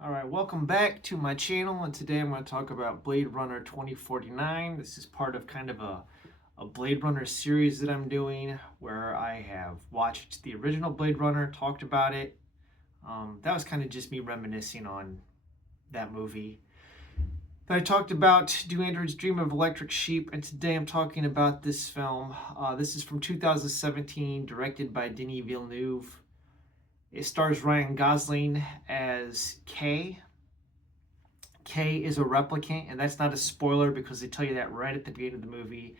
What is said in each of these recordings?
All right, welcome back to my channel, and today I'm going to talk about Blade Runner 2049. This is part of kind of a Blade Runner series that I'm doing where I have watched the original Blade Runner, talked about it. That was kind of just me reminiscing on that movie. Then I talked about Do Androids Dream of Electric Sheep, and today I'm talking about this film. This is from 2017, directed by Denis Villeneuve. It stars Ryan Gosling as K. K is a replicant, and that's not a spoiler because they tell you that right at the beginning of the movie.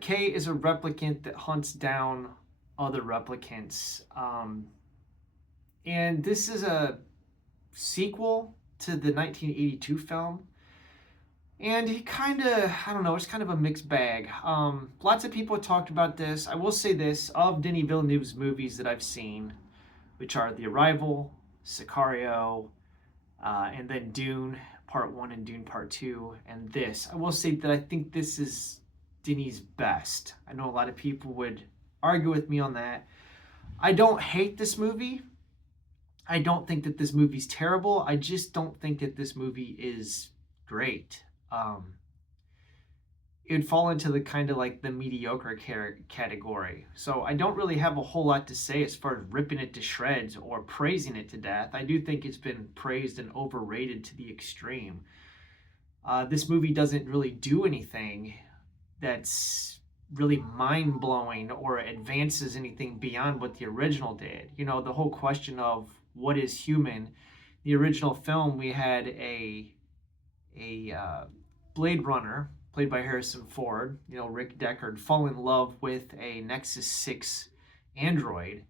K is a replicant that hunts down other replicants. And this is a sequel to the 1982 film. And he kind of, I don't know, it's kind of a mixed bag. Lots of people have talked about this. I will say this, of Denis Villeneuve's movies that I've seen, which are The Arrival, Sicario, and then Dune Part 1 and Dune Part 2, and this. I will say that I think this is Denis' best. I know a lot of people would argue with me on that. I don't hate this movie. I don't think that this movie's terrible. I just don't think that this movie is great. It would fall into the kind of like the mediocre category. So I don't really have a whole lot to say as far as ripping it to shreds or praising it to death. I do think it's been praised and overrated to the extreme. This movie doesn't really do anything that's really mind blowing or advances anything beyond what the original did. You know, the whole question of what is human. The original film, we had a Blade Runner played by Harrison Ford, Rick Deckard, fall in love with a Nexus 6 android.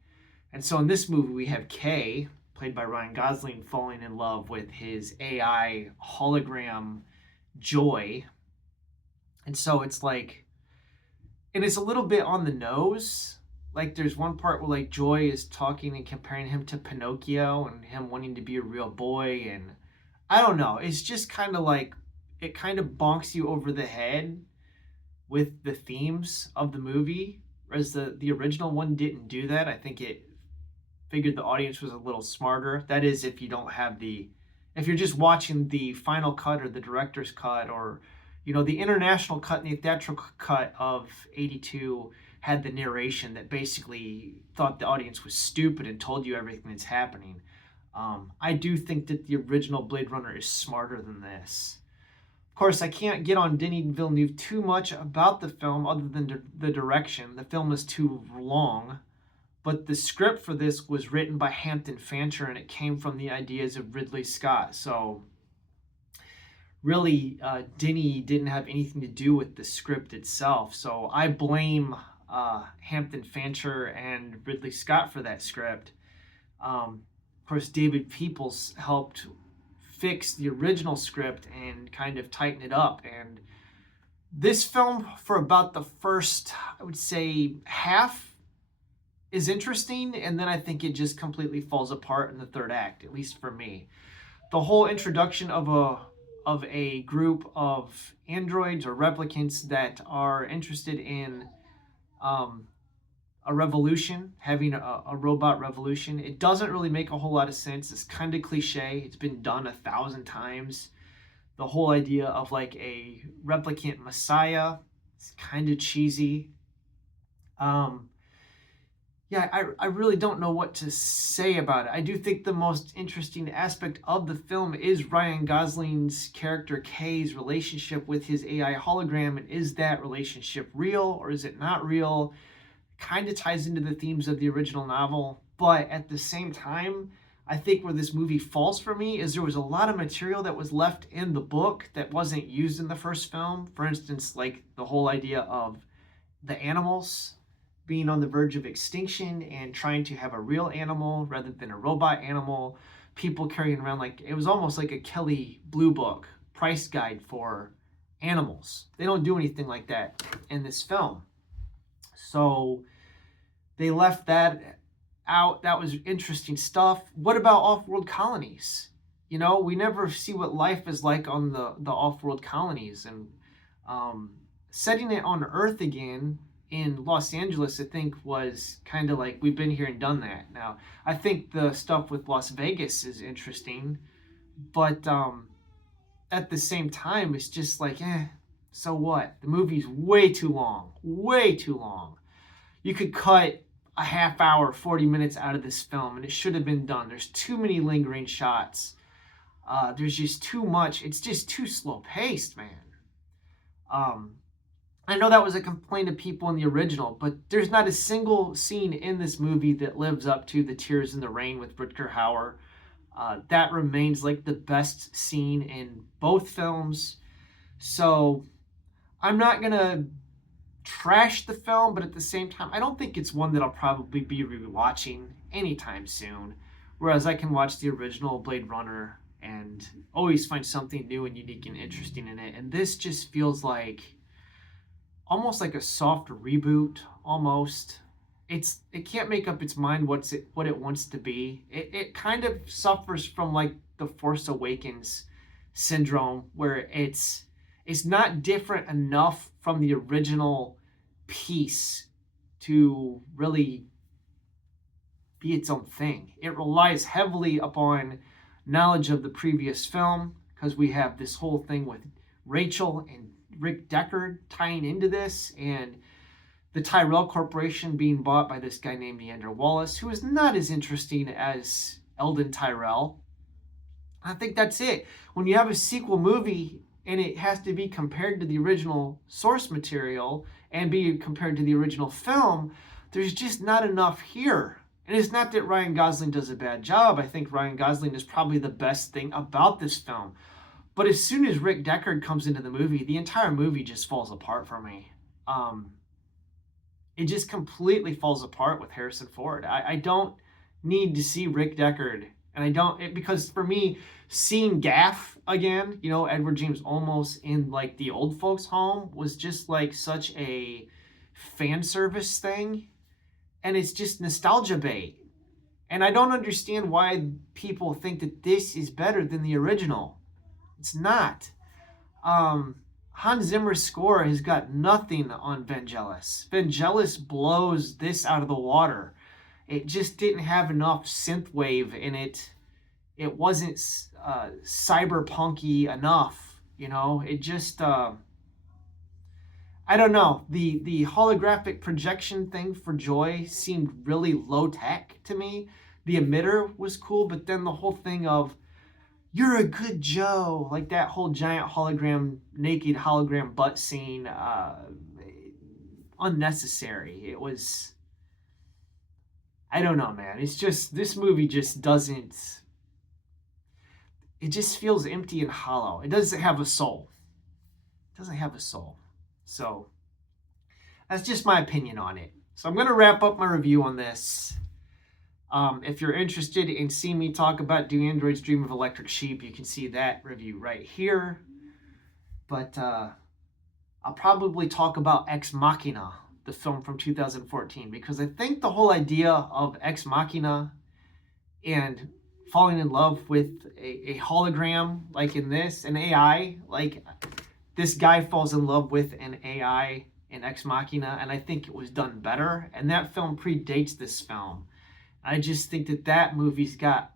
And so in this movie, we have K, played by Ryan Gosling, falling in love with his AI hologram Joy. And so it's like, and it's a little bit on the nose. Like there's one part where like Joy is talking and comparing him to Pinocchio and him wanting to be a real boy. And I don't know. It's just kind of like, it kind of bonks you over the head with the themes of the movie, whereas the original one didn't do that. I think it figured the audience was a little smarter. That is, if you don't have if you're just watching the final cut or the director's cut, or the international cut and the theatrical cut of 82 had the narration that basically thought the audience was stupid and told you everything that's happening. I do think that the original Blade Runner is smarter than this. Of course, I can't get on Denis Villeneuve too much about the film other than the direction. The film is too long, but the script for this was written by Hampton Fancher, and it came from the ideas of Ridley Scott. So really, Denis didn't have anything to do with the script itself. So I blame Hampton Fancher and Ridley Scott for that script. Of course, David Peoples helped fix the original script and kind of tighten it up. And this film, for about the first, I would say, half, is interesting, and then I think it just completely falls apart in the third act, at least for me. The whole introduction of a group of androids or replicants that are interested in a revolution, having a robot revolution. It doesn't really make a whole lot of sense. It's kind of cliche. It's been done 1,000 times. The whole idea of like a replicant messiah, it's kind of cheesy. I really don't know what to say about it. I do think the most interesting aspect of the film is Ryan Gosling's character K's relationship with his AI hologram. And is that relationship real or is it not real? Kind of ties into the themes of the original novel, but at the same time, I think where this movie falls for me is there was a lot of material that was left in the book that wasn't used in the first film. For instance, like the whole idea of the animals being on the verge of extinction and trying to have a real animal rather than a robot animal. People carrying around like, it was almost like a Kelly Blue Book price guide for animals. They don't do anything like that in this film. So they left that out. That was interesting stuff. What about off-world colonies? We never see what life is like on the off-world colonies. And setting it on Earth again in Los Angeles, I think, was kind of like, we've been here and done that. Now, I think the stuff with Las Vegas is interesting. But at the same time, it's just like, so what? The movie's way too long. Way too long. You could cut a half hour, 40 minutes out of this film, and it should have been done. There's too many lingering shots. There's just too much. It's just too slow paced, man. I know that was a complaint of people in the original, but there's not a single scene in this movie that lives up to the Tears in the Rain with Rutger Hauer. That remains like the best scene in both films. So I'm not going to trash the film, but at the same time, I don't think it's one that I'll probably be rewatching anytime soon. Whereas I can watch the original Blade Runner and always find something new and unique and interesting in it. And this just feels like almost like a soft reboot, almost. It can't make up its mind what it wants to be. It kind of suffers from like the Force Awakens syndrome, where it's not different enough from the original piece to really be its own thing. It relies heavily upon knowledge of the previous film, because we have this whole thing with Rachel and Rick Deckard tying into this, and the Tyrell Corporation being bought by this guy named Neander Wallace, who is not as interesting as Eldon Tyrell. I think that's it. When you have a sequel movie and it has to be compared to the original source material and be compared to the original film, there's just not enough here. And it's not that Ryan Gosling does a bad job. I think Ryan Gosling is probably the best thing about this film. But as soon as Rick Deckard comes into the movie, the entire movie just falls apart for me. It just completely falls apart with Harrison Ford. I don't need to see Rick Deckard. And because for me, seeing Gaff again, Edward James Olmos in like the old folks home was just like such a fan service thing. And it's just nostalgia bait. And I don't understand why people think that this is better than the original. It's not. Hans Zimmer's score has got nothing on Vangelis. Vangelis blows this out of the water. It just didn't have enough synthwave in it. It wasn't cyberpunky enough, It just, I don't know. The holographic projection thing for Joy seemed really low tech to me. The emitter was cool, but then the whole thing of, you're a good Joe, like that whole giant naked hologram butt scene, unnecessary. It was, I don't know, man. It's just, this movie just doesn't, it just feels empty and hollow. It doesn't have a soul. It doesn't have a soul. So that's just my opinion on it. So I'm going to wrap up my review on this. If you're interested in seeing me talk about Do Androids Dream of Electric Sheep, you can see that review right here. But I'll probably talk about Ex Machina, the film from 2014, because I think the whole idea of Ex Machina and falling in love with a hologram, like in this, an AI, like this guy falls in love with an AI in Ex Machina, and I think it was done better. And that film predates this film. I just think that movie's got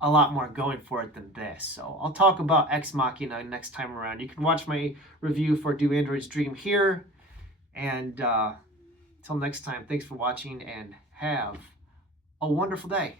a lot more going for it than this. So I'll talk about Ex Machina next time around. You can watch my review for Do Androids Dream here. And until next time, thanks for watching and have a wonderful day.